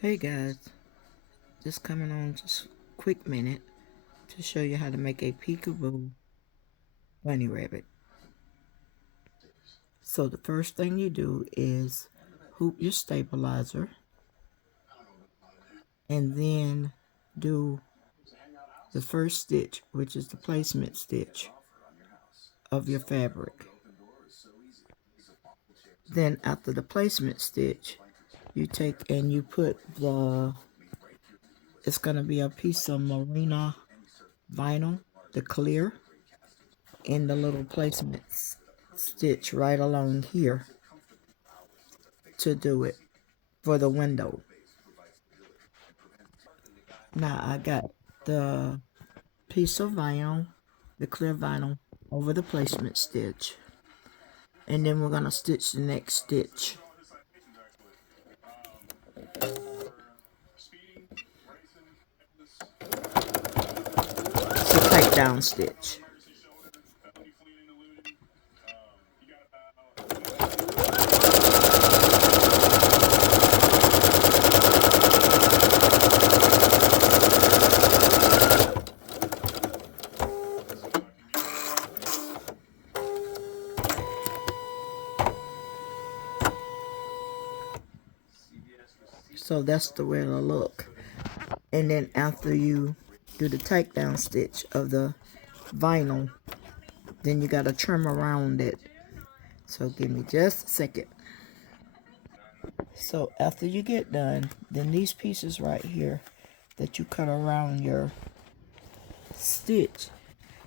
Hey guys, just coming on just a quick minute to show you how to make a peekaboo bunny rabbit. So the first thing you do is hoop your stabilizer and then do the first stitch, which is the placement stitch of your fabric. Then after the placement stitch, you take and you put it's going to be a piece of merino vinyl, the clear, in the little placement stitch right along here to do it for the window. Now I got the piece of vinyl, the clear vinyl, over the placement stitch, and then we're gonna stitch the next stitch. It's a tight down stitch. So that's the way it'll look. And then after you do the tight down stitch of the vinyl, then you gotta trim around it. So give me just a second. So after you get done, then these pieces right here that you cut around your stitch,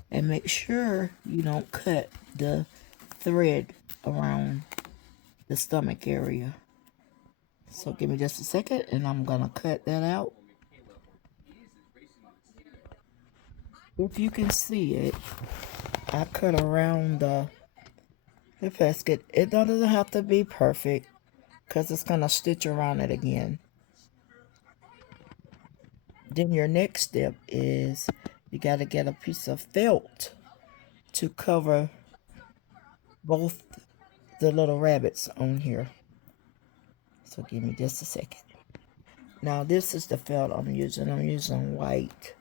and make sure you don't cut the thread around the stomach area. So give me just a second and I'm gonna cut that out. If you can see it, I cut around the basket. It doesn't have to be perfect because it's gonna stitch around it again. Then your next step is you gotta get a piece of felt to cover both the little rabbits on here. So give me just a second. Now this is the felt I'm using. I'm using white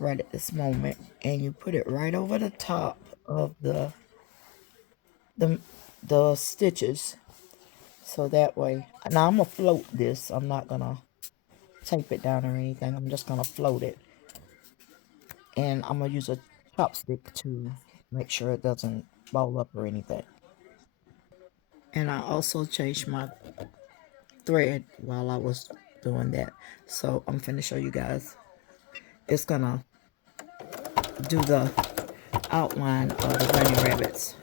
right at this moment, and you put it right over the top of the stitches, so that way. Now I'm gonna float this. I'm not gonna tape it down or anything. I'm just gonna float it, and I'm gonna use a chopstick to make sure it doesn't ball up or anything. And I also changed my thread while I was doing that, so I'm finna show you guys. It's gonna do the outline of the bunny rabbits.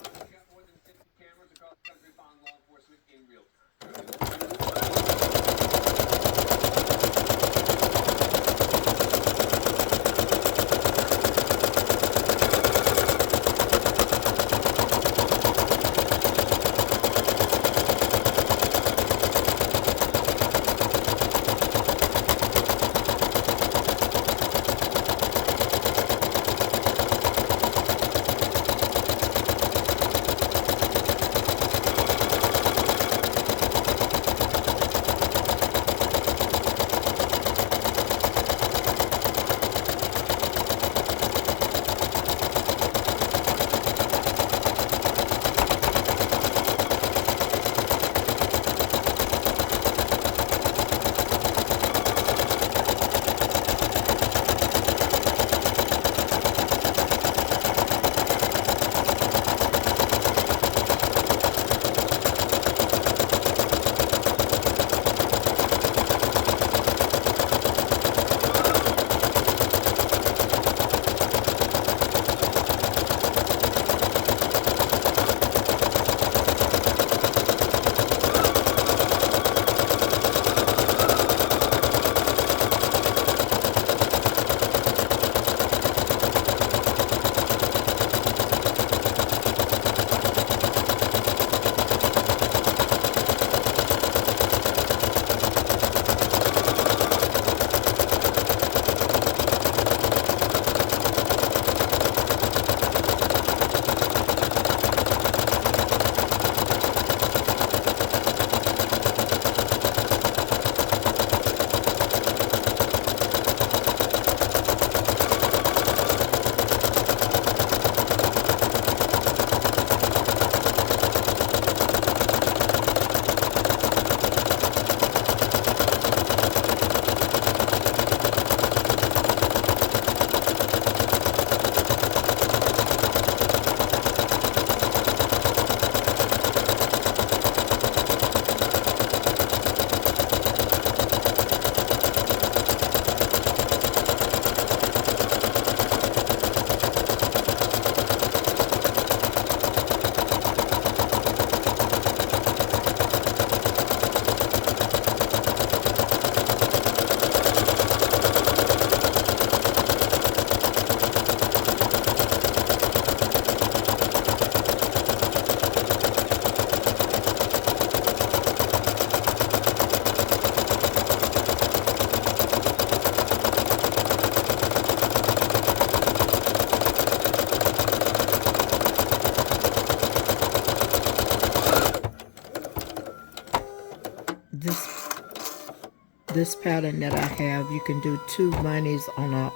This pattern that I have, you can do 2 bunnies on a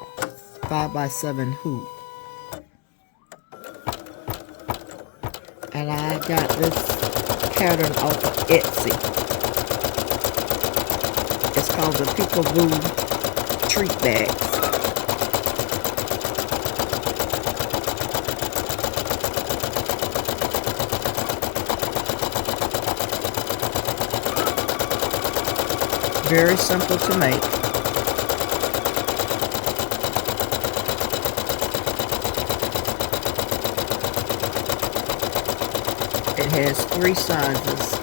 5x7 hoop. And I got this pattern off of Etsy. It's called the Peekaboo treat bags. Very simple to make. It has 3 sizes.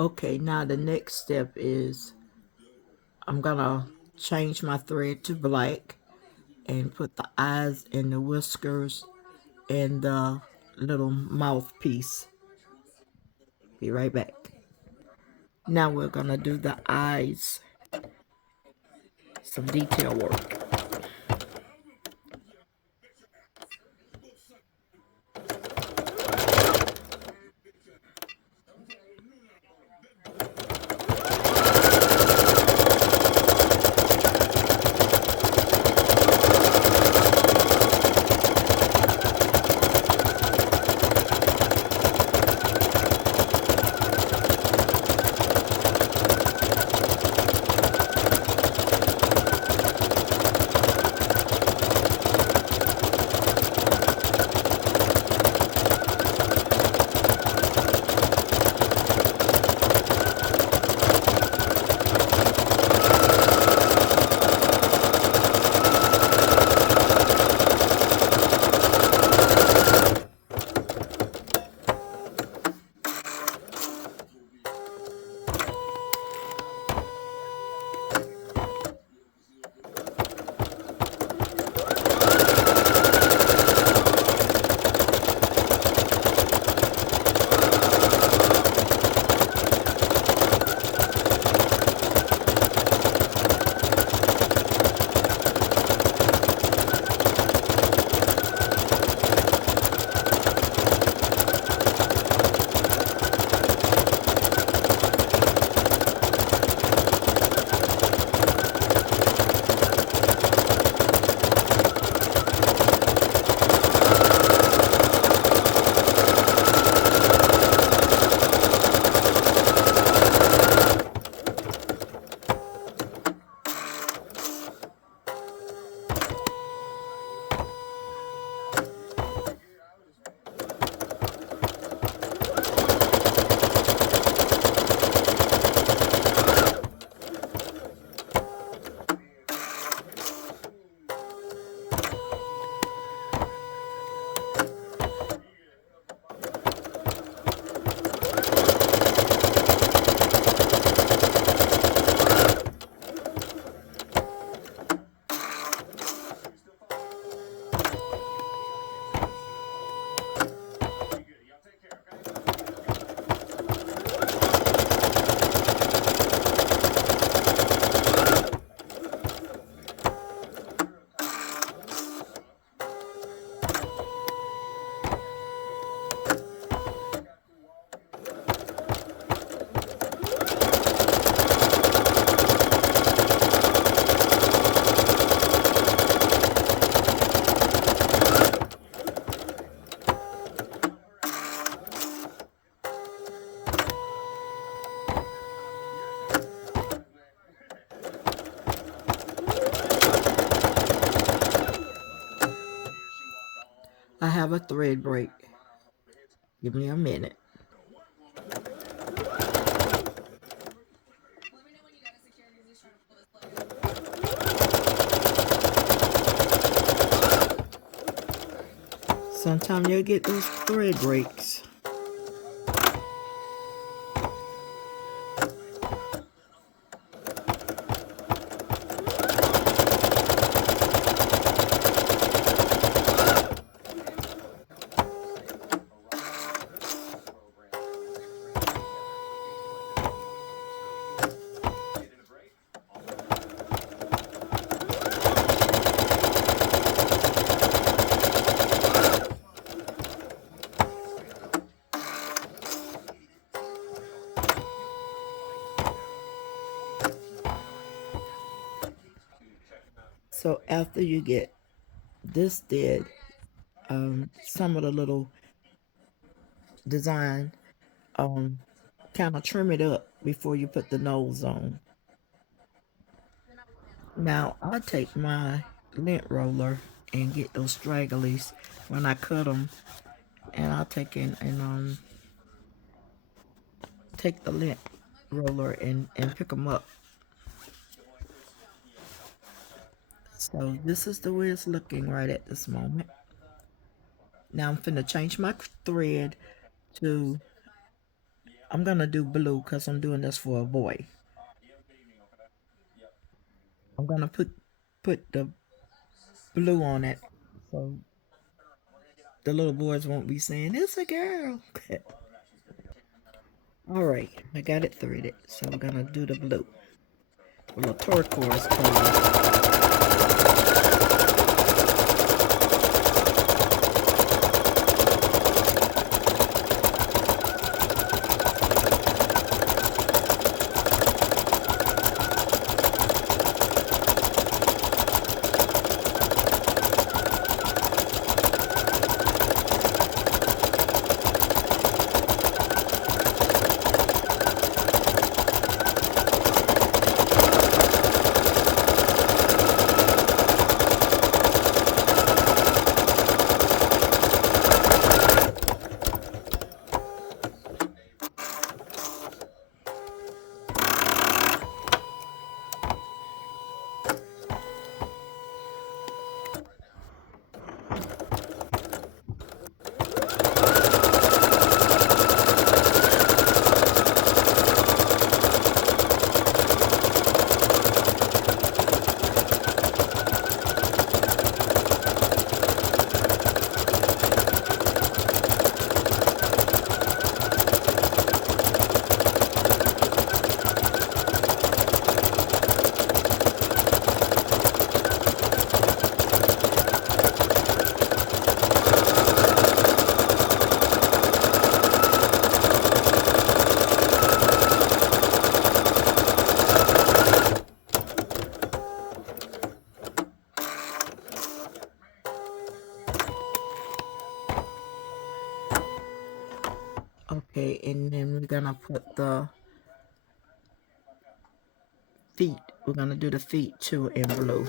Okay, now the next step is I'm gonna change my thread to black and put the eyes and the whiskers and the little mouthpiece. Be right back. Now we're gonna do the eyes, some detail work. have a thread break. Give me a minute. Sometimes you'll get those thread breaks. So after you get this did, some of the little design, kind of trim it up before you put the nose on. Now I take my lint roller and get those stragglies when I cut them, and I'll take in and take the lint roller and pick them up. So this is the way it's looking right at this moment. Now I'm finna change my thread to, I'm gonna do blue because I'm doing this for a boy. I'm gonna put the blue on it so the little boys won't be saying it's a girl. Alright, I got it threaded, so I'm gonna do the blue. A little turquoise color. Okay, and then we're gonna put the feet. We're gonna do the feet too in blue.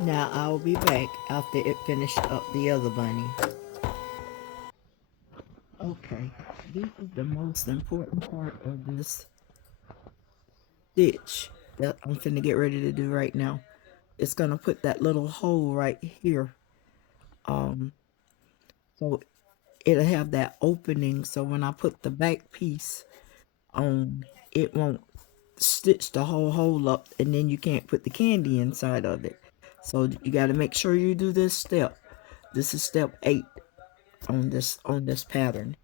Now I'll be back after it finished up the other bunny. Okay, this is the most important part of this stitch that I'm finna get ready to do right now. It's gonna put that little hole right here. So it'll have that opening, so when I put the back piece on, it won't stitch the whole hole up, and then you can't put the candy inside of it. So you got to make sure you do this step. This is step 8 on this pattern.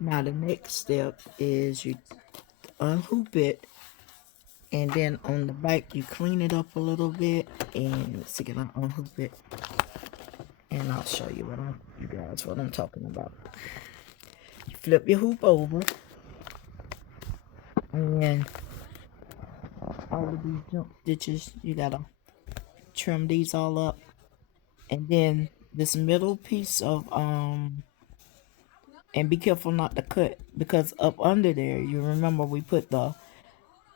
Now the next step is you unhoop it, and then on the back you clean it up a little bit, and let's see, can I unhoop it, and I'll show you you guys what I'm talking about. You flip your hoop over, and all of these jump stitches, you gotta trim these all up, and then this middle piece of and be careful not to cut, because up under there, you remember we put the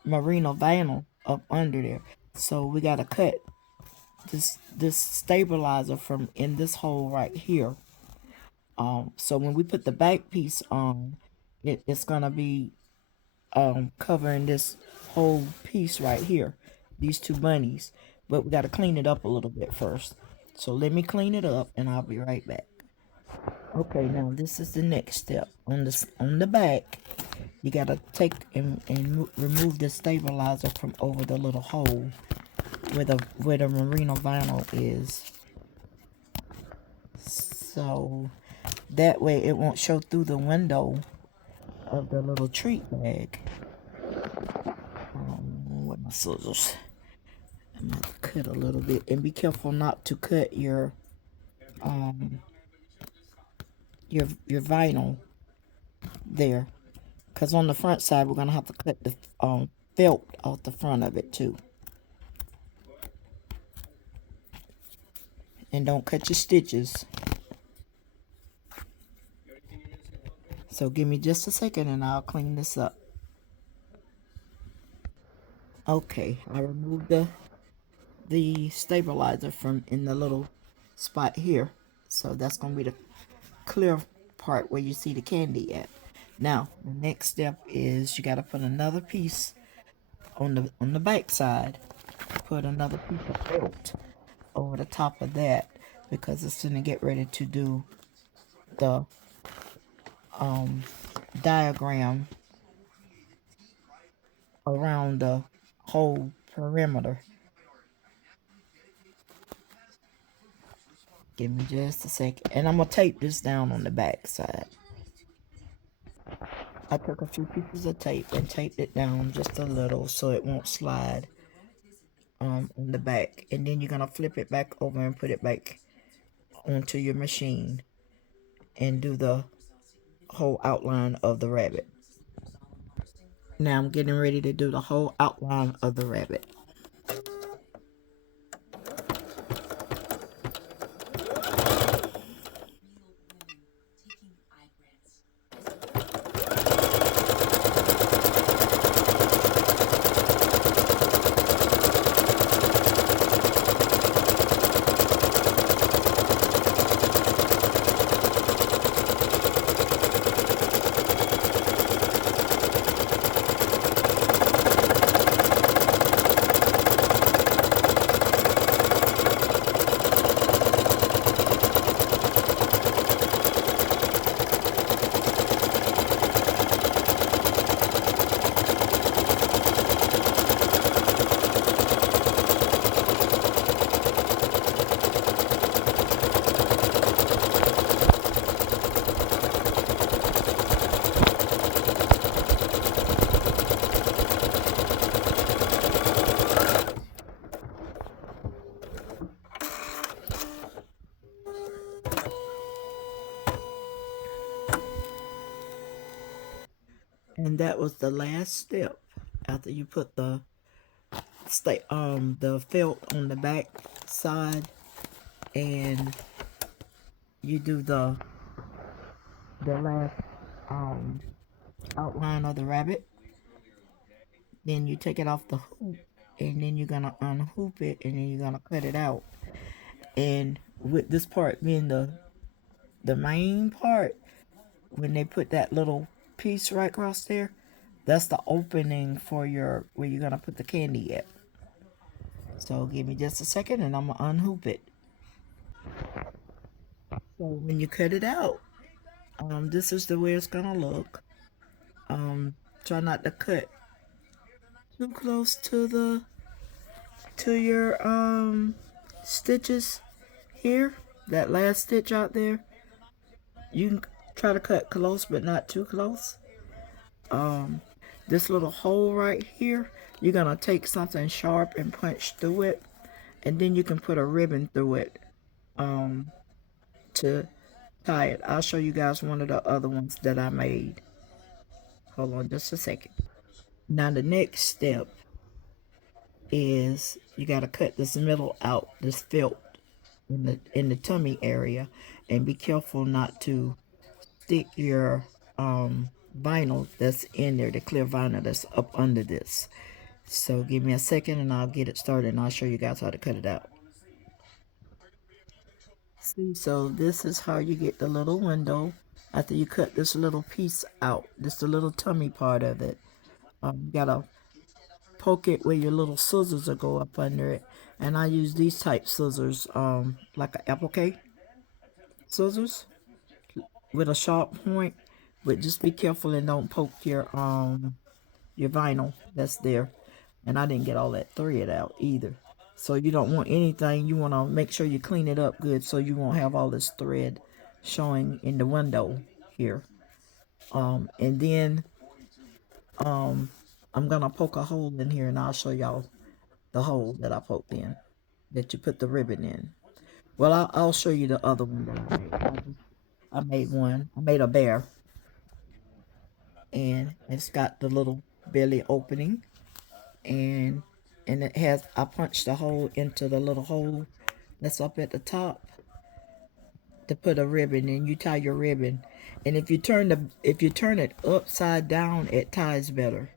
merino vinyl up under there, so we gotta cut this stabilizer from in this hole right here. So when we put the back piece on, it's gonna be covering this whole piece right here, these two bunnies, but we gotta clean it up a little bit first. So let me clean it up and I'll be right back. Okay, now this is the next step. On the back, you gotta take and remove the stabilizer from over the little hole where the merino vinyl is, so that way it won't show through the window of the little treat bag. With my scissors, I'm gonna cut a little bit, and be careful not to cut your vinyl there, because on the front side we're gonna have to cut the felt off the front of it too. And don't cut your stitches. So give me just a second and I'll clean this up. Okay, I removed the stabilizer from in the little spot here, so that's gonna be the clear part where you see the candy at. Now the next step is you got to put another piece on the back side. Put another piece of felt over the top of that, because it's gonna get ready to do the diagram around the whole perimeter. Give me just a second, and I'm gonna tape this down on the back side. I took a few pieces of tape and taped it down just a little so it won't slide on the back, and then you're gonna flip it back over and put it back onto your machine and do the whole outline of the rabbit. Now I'm getting ready to do the whole outline of the rabbit. And that was the last step after you put the felt on the back side, and you do the last outline of the rabbit. Then you take it off the hoop, and then you're gonna unhoop it, and then you're gonna cut it out. And with this part being the main part, when they put that little piece right across there, that's the opening for your where you're gonna put the candy at. So give me just a second, and I'm gonna unhoop it. So when you cut it out, this is the way it's gonna look. Try not to cut too close to your stitches here. That last stitch out there, you can try to cut close, but not too close. This little hole right here, you're gonna take something sharp and punch through it, and then you can put a ribbon through it to tie it. I'll show you guys one of the other ones that I made. Hold on just a second. Now the next step is you got to cut this middle out, this felt in the tummy area, and be careful not to stick your vinyl that's in there, the clear vinyl that's up under this. So give me a second and I'll get it started, and I'll show you guys how to cut it out. See, so this is how you get the little window after you cut this little piece out. This is the little tummy part of it. You gotta poke it where your little scissors will go up under it, and I use these type scissors, like an applique scissors with a sharp point. But just be careful and don't poke your vinyl that's there. And I didn't get all that thread out either, so you don't want anything. You want to make sure you clean it up good so you won't have all this thread showing in the window here. And then I'm gonna poke a hole in here, and I'll show y'all the hole that I poked in, that you put the ribbon in. Well, I'll show you the other one that I made. I made one. I made a bear, and it's got the little belly opening, and it has, I punched a hole into the little hole that's up at the top to put a ribbon in. You tie your ribbon, and if you turn it upside down, it ties better.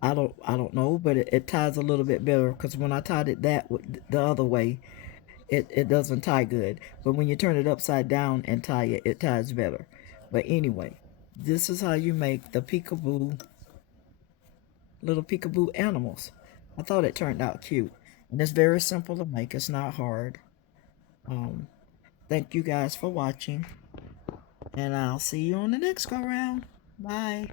I don't know, but it ties a little bit better, because when I tied it the other way, it doesn't tie good. But when you turn it upside down and tie it, it ties better. But anyway, this is how you make the peekaboo, little peekaboo animals. I thought it turned out cute, and it's very simple to make. It's not hard. Thank you guys for watching, and I'll see you on the next go round. Bye.